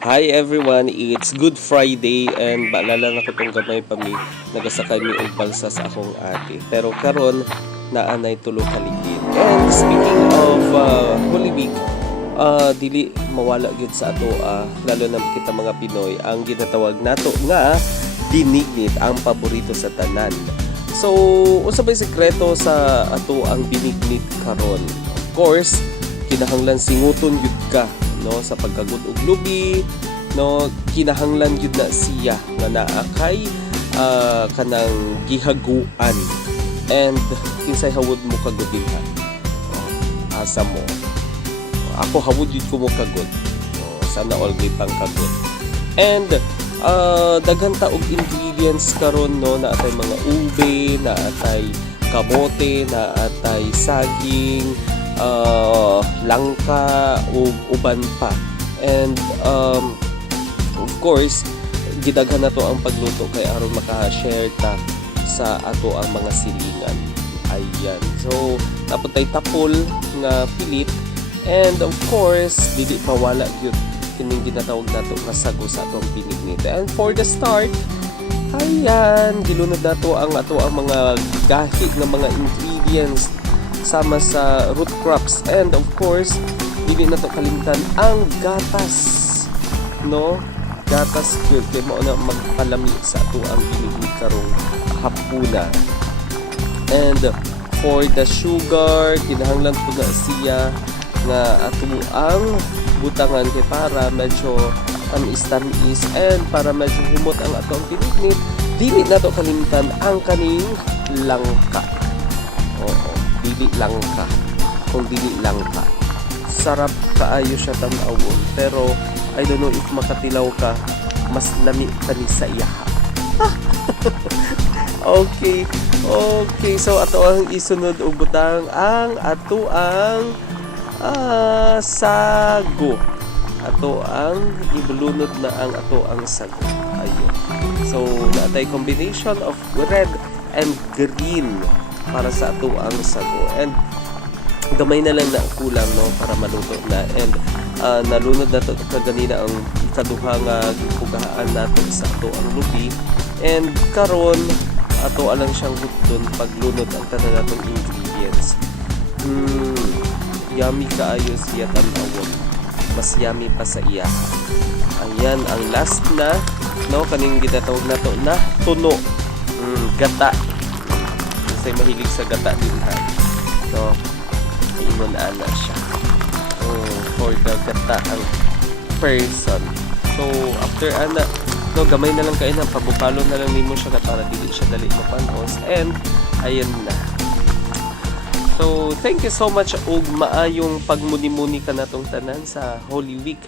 Hi everyone, it's Good Friday and baalala na ko tong gamay pa mi nagasakay mi og balsa sa akong ate. Pero karon naanay tulo ka ligid. And speaking of Holy Week, dili mawala gyud sa ato lalo na kita mga Pinoy ang ginatawag nato nga binignit, ang paborito sa tanan. So, unsa bay sekreto sa ato ang binignit karon? Of course, kinahanglan singuton gyud ka no sa pagkagud og lubi, no kinahanglan gyud na siya nga naa kay kanang gihaguan. And kinsay hawod mo kagud dinha? Asa mo? Ako hawod gyud ko mo kagud. Sana all gay pang kagud. And daghan ta og ingredients karon no, na atay mga ube, na atay kamote, na atay saging, langka ug uban pa. And of course gidaghan nato ang pagluto kay aron maka-share ta sa ato ang mga silingan. Ayan, so dapat tay tapol nga pilit. And of course dili mawala gyud kining ginatawag nato nga sago sa atong binignit. And for the start, ayan, gilunod nato ang mga gahi nga mga ingredients sama sa root crops. And of course dili nato kalimtan ang gatas, no? Gatas gyud kay mao na magpalami sa ato ang binignit karong hapuna. And for the sugar, kinahanglan po na siya nga ato ang butangan kay para medyo tamis-tamis and para medyo humot ang atong binignit. Dili nato kalimtan ang kaning langka. Oo, dili langka. Kung dili langka, sarap kaayo siya tan-awon. Pero I don't know if makatilaw ka, mas lami ka ni sa iyaha. Okay. So ato ang isunod og butang ang ato ang sago. Ato ang ibulunod na ang ato ang sago. Ayun. So naatay combination of red and green para sa ato ang sago. And gamay na lang na kulang, no, para maluto na. And nalunod na to kaganina ang ikaduha nga gipugahan nato sa ato ang lubi. And karon ato alang siyang hudton paglunod ang tanan natong ingredients. Yummy kaayo siya tan-awon. Mas yummy pa sa iya. Ayan ang last na, no, kaning ginatawag nato na tuno. Gata. Kasi mahilig sa gata din ha. So ingon ana siya. For the gata ang person. So after ana, no, gamay na lang kayo na pabupalo na lang nimo siya para dili siya dali mapanos. And ayan na. So thank you so much og maayong pagmuni-muni ka natong tanan sa Holy Week.